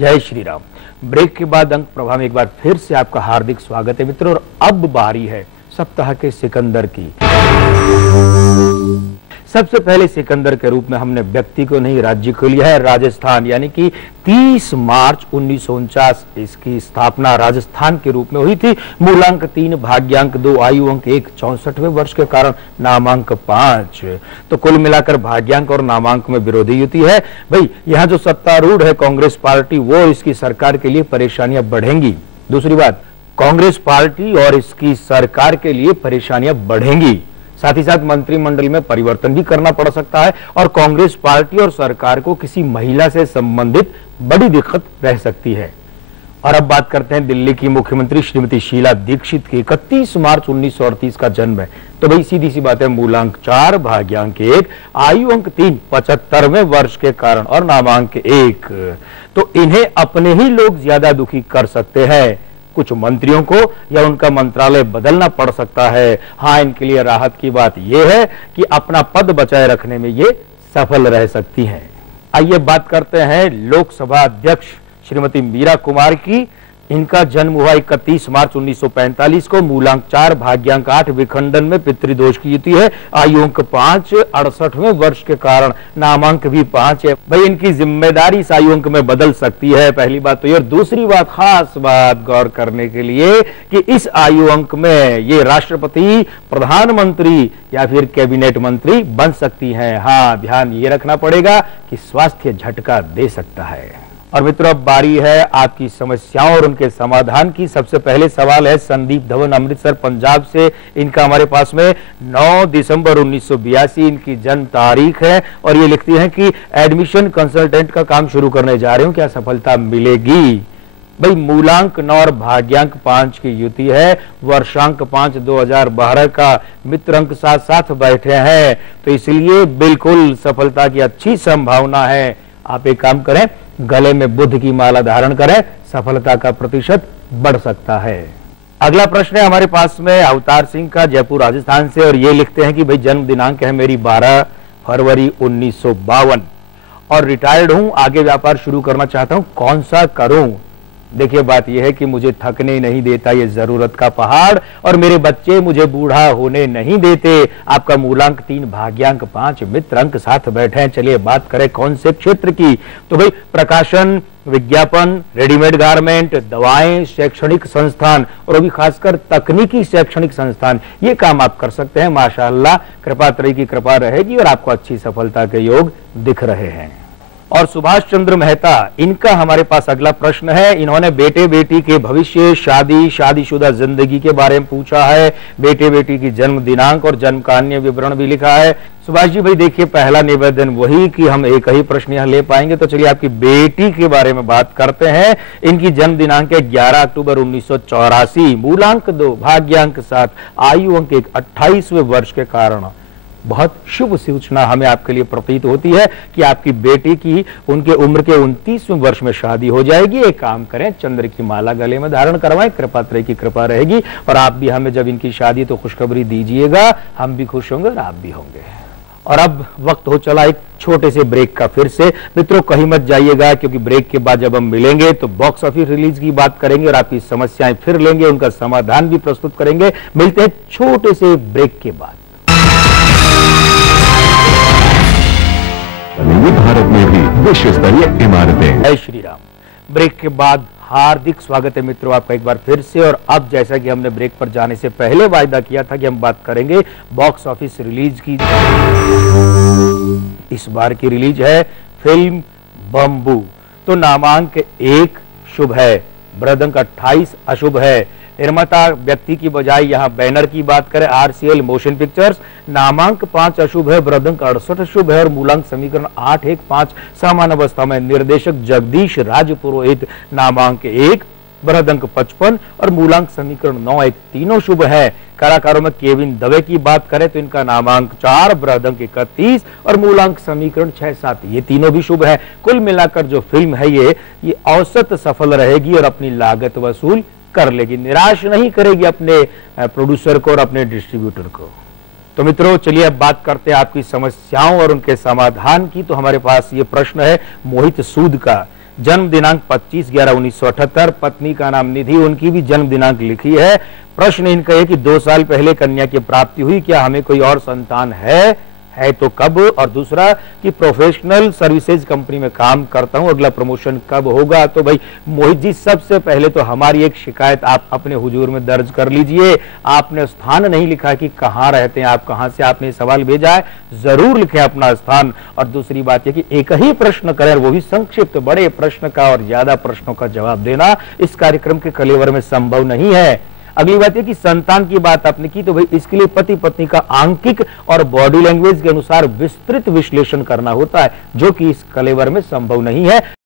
जय श्री राम। ब्रेक के बाद अंक प्रभा में एक बार फिर से आपका हार्दिक स्वागत है मित्रों। और अब बारी है सप्ताह के सिकंदर की। सबसे पहले सिकंदर के रूप में हमने व्यक्ति को नहीं राज्य को लिया है। राजस्थान, यानी कि 30 मार्च 1949 इसकी स्थापना राजस्थान के रूप में हुई थी। मूलांक 3, भाग्यांक 2, आयु अंक 1, 64वें वर्ष के कारण नामांक 5। तो कुल मिलाकर भाग्यांक और नामांक में विरोधी युति है। भाई यहाँ जो सत्तारूढ़ है कांग्रेस पार्टी, वो इसकी सरकार के लिए परेशानियां बढ़ेंगी। दूसरी बात, कांग्रेस पार्टी और इसकी सरकार के लिए परेशानियां बढ़ेंगी, साथ ही साथ मंत्रिमंडल में परिवर्तन भी करना पड़ सकता है और कांग्रेस पार्टी और सरकार को किसी महिला से संबंधित बड़ी दिक्कत रह सकती है। और अब बात करते हैं दिल्ली की मुख्यमंत्री श्रीमती शीला दीक्षित की। 31 मार्च 1938 का जन्म है। तो भाई सीधी सी बात है, मूलांक 4, भाग्यांक 1, आयु अंक 3, 75वें वर्ष के कारण और नामांक 1। तो इन्हें अपने ही लोग ज्यादा दुखी कर सकते हैं। कुछ मंत्रियों को या उनका मंत्रालय बदलना पड़ सकता है। हाँ, इनके लिए राहत की बात यह है कि अपना पद बचाए रखने में ये सफल रह सकती हैं। आइए बात करते हैं लोकसभा अध्यक्ष श्रीमती मीरा कुमार की। इनका जन्म हुआ 31 मार्च 1945 को। मूलांक 4, भाग्यांक 8, विखंडन में पितृदोष की युति है। आयु अंक 5, 68वें वर्ष के कारण नामांक भी 5 है। भाई इनकी जिम्मेदारी इस आयु अंक में बदल सकती है, पहली बात तो ये। और दूसरी बात, खास बात गौर करने के लिए कि इस आयु अंक में ये राष्ट्रपति, प्रधानमंत्री या फिर कैबिनेट मंत्री बन सकती हैं। हाँ, ध्यान ये रखना पड़ेगा कि स्वास्थ्य झटका दे सकता है। और मित्रों, अब बारी है आपकी समस्याओं और उनके समाधान की। सबसे पहले सवाल है संदीप धवन, अमृतसर पंजाब से। इनका हमारे पास में 9 दिसंबर 1982 इनकी जन्म तारीख है और ये लिखती हैं कि एडमिशन कंसल्टेंट का काम शुरू करने जा रहे हूं, क्या सफलता मिलेगी? भाई मूलांक 9 और भाग्यांक 5 की युति है। वर्षांक 5 2012 का, मित्र अंक साथ साथ बैठे हैं, तो इसलिए बिल्कुल सफलता की अच्छी संभावना है। आप एक काम करें, गले में बुध की माला धारण करें, सफलता का प्रतिशत बढ़ सकता है। अगला प्रश्न है हमारे पास में अवतार सिंह का, जयपुर राजस्थान से। और ये लिखते हैं कि भाई जन्म दिनांक है मेरी 12 फरवरी 1952 और रिटायर्ड हूं, आगे व्यापार शुरू करना चाहता हूं, कौन सा करूं? देखिए, बात यह है कि मुझे थकने नहीं देता ये जरूरत का पहाड़ और मेरे बच्चे मुझे बूढ़ा होने नहीं देते। आपका मूलांक 3, भाग्यांक 5, मित्र अंक साथ बैठे हैं। चलिए बात करें कौन से क्षेत्र की। तो भाई प्रकाशन, विज्ञापन, रेडीमेड गारमेंट, दवाएं, शैक्षणिक संस्थान और अभी खासकर तकनीकी शैक्षणिक संस्थान, ये काम आप कर सकते हैं। माशाअल्लाह, कृपा त्रयी की कृपा रहेगी और आपको अच्छी सफलता के योग दिख रहे हैं। और सुभाष चंद्र मेहता, इनका हमारे पास अगला प्रश्न है। इन्होंने बेटे बेटी के भविष्य, शादी, शादीशुदा जिंदगी के बारे में पूछा है। बेटे बेटी की जन्म दिनांक और जन्म का अन्य विवरण भी लिखा है। सुभाष जी भाई देखिए, पहला निवेदन वही कि हम एक ही प्रश्न यहाँ ले पाएंगे, तो चलिए आपकी बेटी के बारे में बात करते हैं। इनकी जन्म दिनांक है 11 अक्टूबर 1984, मूलांक 2, भाग्यांक 7, आयु अंक 1, 28वें वर्ष के कारण बहुत शुभ सूचना हमें आपके लिए प्रतीत होती है कि आपकी बेटी की उनके उम्र के 29वें वर्ष में शादी हो जाएगी। एक काम करें, चंद्र की माला गले में धारण करवाएं, कृपा त्रय की कृपा रहेगी। और आप भी हमें जब इनकी शादी तो खुशखबरी दीजिएगा, हम भी खुश होंगे और आप भी होंगे। और अब वक्त हो चला एक छोटे से ब्रेक का। फिर से मित्रों कहीं मत जाइएगा, क्योंकि ब्रेक के बाद जब हम मिलेंगे तो बॉक्स ऑफिस रिलीज की बात करेंगे और आपकी समस्याएं फिर लेंगे, उनका समाधान भी प्रस्तुत करेंगे। मिलते हैं छोटे से ब्रेक के बाद। भारत में भी विश्व स्तरीय इमारतें। जय श्री राम। ब्रेक के बाद हार्दिक स्वागत है मित्रों आपका एक बार फिर से। और अब जैसा कि हमने ब्रेक पर जाने से पहले वायदा किया था कि हम बात करेंगे बॉक्स ऑफिस रिलीज की। इस बार की रिलीज है फिल्म बम्बू। तो नामांक 1 शुभ है, बृहदंक 28 अशुभ है। निर्माता व्यक्ति की बजाय यहाँ बैनर की बात करें, RCL मोशन पिक्चर्स। नामांक 5 अशुभ है, बृहदंक 68 शुभ है और मूलांक समीकरण 815 सामान्य अवस्था में। निर्देशक जगदीश राज पुरोहित। नामांक 1, बृहदंक 55 और मूलांक समीकरण 9, तीनों शुभ है। कलाकारों में केविन दवे की बात करें तो इनका नामांक 4, बृहदंक 31 और मूलांक समीकरण 6, 7, ये तीनों भी शुभ है। कुल मिलाकर जो फिल्म है ये औसत सफल रहेगी और अपनी लागत वसूल कर लेगी, निराश नहीं करेगी अपने प्रोड्यूसर को और अपने डिस्ट्रीब्यूटर को। तो मित्रों चलिए अब बात करते हैं आपकी समस्याओं और उनके समाधान की। तो हमारे पास ये प्रश्न है मोहित सूद का। जन्म दिनांक 25/11/1978, पत्नी का नाम निधि, उनकी भी जन्म दिनांक लिखी है। प्रश्न इनका है कि 2 साल पहले कन्या की प्राप्ति हुई, क्या हमें कोई और संतान है तो कब? और दूसरा कि प्रोफेशनल सर्विसेज कंपनी में काम करता हूं, अगला प्रमोशन कब होगा? तो भाई मोहित जी, सबसे पहले तो हमारी एक शिकायत आप अपने हुजूर में दर्ज कर लीजिए। आपने स्थान नहीं लिखा कि कहां रहते हैं आप, कहां से आपने सवाल भेजा है, जरूर लिखें अपना स्थान। और दूसरी बात यह कि एक ही प्रश्न करें, वो भी संक्षिप्त, बड़े प्रश्न का और ज्यादा प्रश्नों का जवाब देना इस कार्यक्रम के कलेवर में संभव नहीं है। अगली बात है कि संतान की बात आपने की, तो भाई इसके लिए पति पत्नी का आंकिक और बॉडी लैंग्वेज के अनुसार विस्तृत विश्लेषण करना होता है, जो कि इस कलेवर में संभव नहीं है।